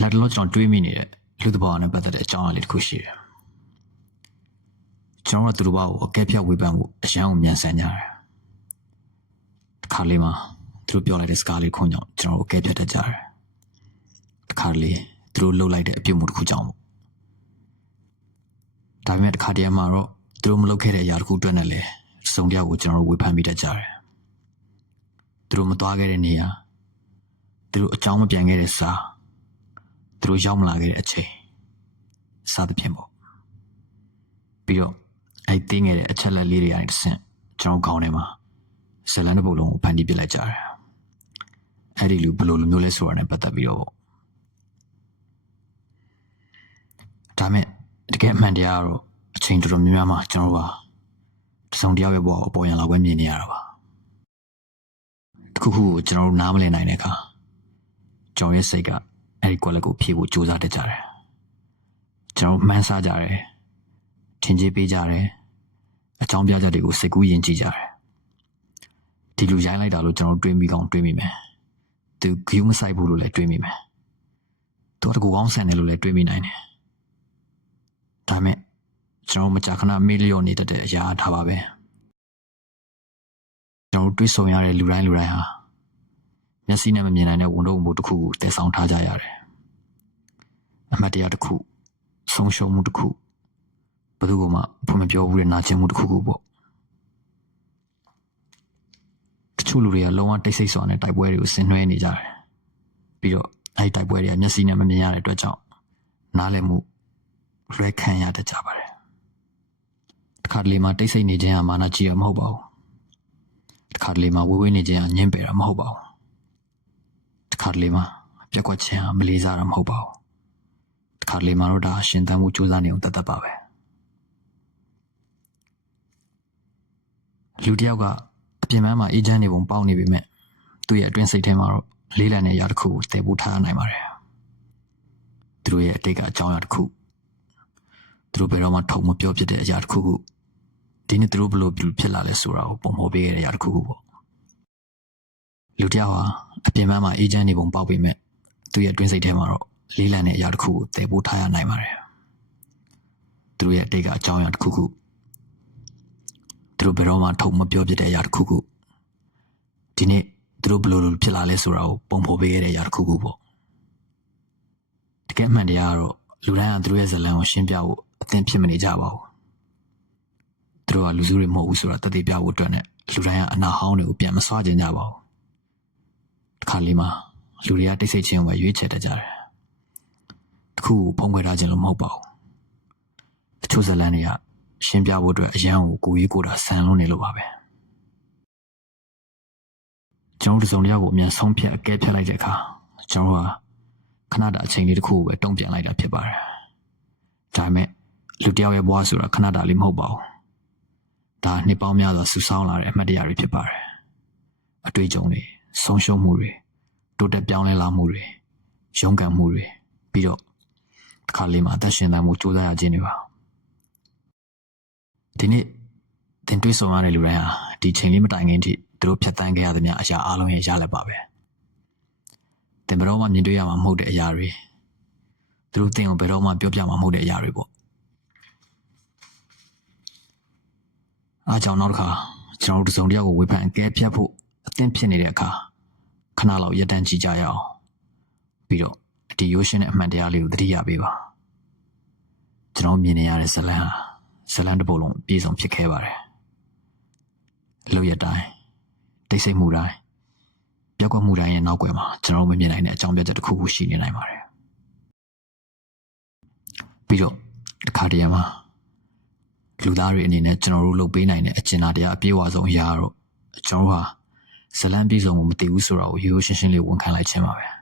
လက်တလုံးကျွန်တော်တွေးမိနေတဲ့လူတစ်ပေါက်နဲ့ပတ်သက်တဲ့အကြောင်းအရာလေးတစ်ခုရှိတယ်ကျွန်တော်ကသူတို့ဘာကိုအကဲဖြတ်ဝေဖန်မှုအရန်ကိုမြန်ဆန်ကြတယ်တစ်ခါလေးမှာသူတို့ပြောလိုက်တဲ့စကားလေးခွန်ကြောင့်ကျွန်တော်အကဲဖြတ်တတ်ကြတယ်တစ်ခါလေးသူတို့လှုပ်လိုက်တဲ့အပြုတ်မှုတစ်ခုကြောင့်ဒါပေမဲ့တစ်ခါတည်းမှာတော့သူတို့မလုပ်ခဲ့တဲ့အရာတစ်ခုအတွက်နဲ့လည်းစုံတယောက်ကိုကျွန်တော်ဝေဖန်မိတတ်ကြတယ်သူတို့မသွားခဲ့တဲ့နေရာသူတို့အကြောင်းမပြန်ခဲ့တဲ့စာသူတို့ရောက်မလာခဲ့တဲ့အချိန်စသဖြင့်ပေါ့ပြီးတော့အဲ့တင်းငယ်တဲ့အချက်လက်လေးတွေအရင်တစ်ဆင့်ကျွန်တော်ခေါင်းထဲမှာဇလန်တစ်ပုဒ်လုံးကိုဖန်တီးပြလိုက်ကြတယ်အဲ့ဒီလူဘယ်လိုမျိုးလဲဆိုတာနဲ့ပတ်သက်ပြီးတော့ဒါမဲ့တကယ်အမှန်တရားကတော့အချိန်တော်တော်များများမှာကျွန်တော်ကတစုံတယောက်ရဲ့ဘဝကိုပေါ်ရန်လောက်ပဲမြင်နေရတာပါတခုခုကိုကျွန်တော်နားမလည်နိုင်တဲ့အခါကျွန်တော်ရဲ့စိတ်ကအဲ့ဒီကွက်လက်ကိုဖြည့်ဖို့ကြိုးစားတတ်ကြတယ်ကျွန်တော်မှန်းဆကြတယ်ထင်ကြီးပေးကြတယ်အကြောင်းပြချက်တွေကိုစိတ်ကူးယဉ်ကြည့်ကြတယ်ဒီလူရိုင်းလိုက်တာလို့ကျွန်တော်တွေးမိကောင်းတွေးမိမယ်သူဂယုမဆိုင်ဘူးလို့လည်းတွေးမိမယ်သူတကူကောင်းဆန်တယ်လို့လည်းတွေးမိနိုင်တယ်ဒါမဲ့ကျွန်တော်မကြာခဏမေးလျော့နေတဲ့အရာထားပါပဲကျွန်တော်တွေးဆုံရတဲ့လူတိုင်းဟာမျက်စိနဲ့မမြင်နိုင်တဲ့ဝန်တော့မှုတစ်ခုကိုတည်ဆောင်ထားကြရတယ်အမှတ်တရတစ်ခုဆုံးရှုံးမှုတစ်ခုဘယ်သူမှဖွင့်မပြောဘူးတဲ့နာကျင်မှုတစ်ခုပေါ့တချို့လူတွေကလုံးဝတိတ်ဆိတ်စွာနဲ့တိုက်ပွဲတွေကိုဆင်နွှဲနေကြတယ်ပြီးတော့အဲဒီတိုက်ပွဲတွေကမျက်စိနဲ့မမြင်ရတဲ့အတွက်ကြောင့်နားလည်မှုလွဲခံရတတ်ကြပါတယ်တစ်ခါတလေမှာတိတ်ဆိတ်နေခြင်းဟာမာနကြီးရမဟုတ်ပါဘူးတစ်ခါတလေမှာဝေးနေခြင်းဟာညှင်းပယ်တာမဟုတ်ပါဘူးတစ်ခါတလေမှာပြက်ကွက်ခြင်းဟာမလေးစားတာမဟုတ်ပါဘူးတစ်ခါတလေမှာတော့ဒါရှင်သန်မှုစူးစမ်းနေအောင်တတ်ပါပဲလူတယောက်ကအပြင်ပန်းမှာအေဂျင့်နေပုံပေါက်နေပေမဲ့သူ့ရဲ့အတွင်းစိတ်ထဲမှာတော့လေးလံတဲ့အရာတစ်ခုကိုတည်ပို့ထားနိုင်ပါတယ်သူတို့ရဲ့အတိတ်ကအကြောင်းအရာတစ်ခုသူတို့ဘယ်တော့မှထုံမပြောဖြစ်တဲ့အရာတစ်ခုခုဒီနေ့သူတို့ဘလို့ဖြစ်လာလဲဆိုတာကိုပုံဖော်ပေးခဲ့တဲ့အရာတစ်ခုခုပေါ့လူတယောက်ဟာအပြင်ပန်းမှာအေဂျင့်နေပုံပေါက်ပေမဲ့သူ့ရဲ့အတွင်းစိတ်ထဲမှာတော့လေးလံတဲ့အရာတစ်ခုကိုတည်ပို့ထားရနိုင်ပါတယ်သူတို့ရဲ့အတိတ်ကအကြောင်းအရာတစ်ခုခုသူတို့ဘယ်တော့မှထုံမပြောဖြစ်တဲ့အရာတစ်ခုခုဒီနေ့သူတို့ဘလို့ဖြစ်လာလဲဆိုတာကိုပုံဖော်ပေးခဲ့တဲ့အရာတစ်ခုခုပေါ့တကယ်မှန်တရားကတော့လူတိုင်းကသူတို့ရဲ့ဇလံကိုရှင်းပြဖို့အသင်ဖြစ်မနေကြပါဘူးသူတို့ကလူစုတွေမဟုတ်ဘူးဆိုတာတသက်ပြဖို့အတွက်နဲ့လူတိုင်းကအနာဟောင်းတွေကိုပြန်မစွားကျင်ကြပါဘူးတစ်ခါလေးမှာလူတွေကတိတ်ဆိတ်ခြင်းကိုပဲရွေးချယ်တတ်ကြတယ်တခုကိုဖုံးကွယ်ထားခြင်းလို့မဟုတ်ပါဘူးတချို့ဇလံတွေကရှင်းပြဖို့အတွက်အရန်ကိုကိုတာဆန်လို့နေလို့ပါပဲကျွန်တော်တို့စုံတယောက်ကိုအမြန်ဆုံးဖြတ်အကဲဖြတ်လိုက်တဲ့အခါကျွန်တော်ကခဏတာအချိန်လေးတစ်ခုကိုပဲတုံ့ပြန်လိုက်တာဖြစ်ပါတယ်ဒါပေမဲ့လူတယောက်ရဲ့ဘဝဆိုတာခဏတာလေးမဟုတ်ပါဘူးဒါနှစ်ပေါင်းများစွာဆူဆောင်းလာတဲ့အမှတ်တရတွေဖြစ်ပါတယ်အတွေ့အကြုံတွေဆုံးရှုံးမှုတွေတိုးတက်ပြောင်းလဲလာမှုတွေရုန်းကန်မှုတွေပြီးတော့တစ်ခါလေးမှာအသက်ရှင်သန်မှုကြိုးစားရခြင်းတွေပါဒီနေ့သင်တွေ့ဆုံရတဲ့လူတိုင်းဟာဒီချိန်လေးမတိုင်ခင်ထိသူတို့ဖြတ်သန်းခဲ့ရသမျှအရာအလုံးရဲ့ရလက်ပါပဲသင်ဘယ်တော့မှမြင်တွေ့ရမှာမဟုတ်တဲ့အရာတွေသူတို့သင်ကိုဘယ်တော့မှပြောပြမှာမဟုတ်တဲ့အရာတွေပေါ့အားကြောင့်နောက်တစ်ခါကျွန်တော်တို့တစုံတယောက်ကိုဝေဖန်အကဲဖြတ်ဖို့အသင့်ဖြစ်နေတဲ့အခါခဏလောက်ရပ်တန့်ကြည့်ကြရအောင်ပြီးတော့ဒီရိုးရှင်းတဲ့အမှန်တရားလေးကိုသတိရပေးပါကျွန်တော်မြင်နေရတဲ့ဇလံဟာဇလံတစ်ပုဒ်လုံးပြည့်စုံဖြစ်ခဲ့ပါတယ်လောက်ရတိုင်းတိတ်ဆိတ်မှုတိုင်းပြောက်ကွက်မှုတိုင်းရဲ့နောက်ွယ်မှာကျွန်တော်မမြင်နိုင်တဲ့အကြောင်းပြချက်တစ်ခုခုရှိနေနိုင်ပါတယ်ပြီးတော့တစ်ခါတည်းမှာလူသားတွေအနေနဲ့ကျွန်တော်တို့လုပ်ပေးနိုင်တဲ့အကျဉ်းသားတရားအပြည့်အဝဆုံးအရာတော့ကျွန်တော်ဟာဇလံပြည့်စုံမှုမသိဘူးဆိုတာကိုရိုးရိုးရှင်းရှင်းလေးဝန်ခံလိုက်ခြင်းပါပဲ